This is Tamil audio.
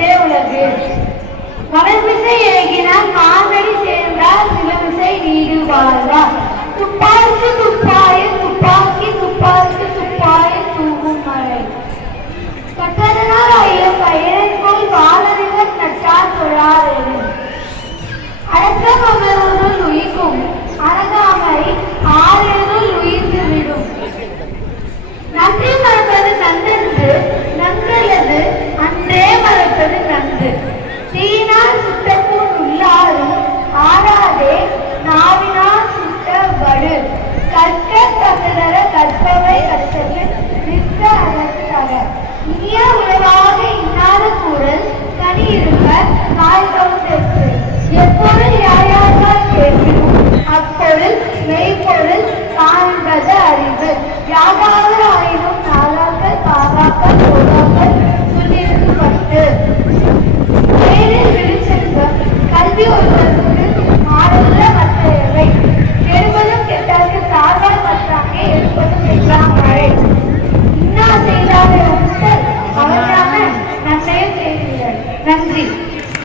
பெற்றதே உலகு. மலர்மிசை ஏகினார் காதடி சேர்ந்தார் சிலமிசை நீடு வாழ்வார். துப்பாருக்கு துப்பாய துப்பாக்கி துப்பாருக்கு துப்பாய தூவும் மழை. கற்றதனால் ஐயம் பயிரைப் போல் வாழறிவர் நட்டார் தொழாரென. அடக்கம் அமர்வுகள் உயிக்கும்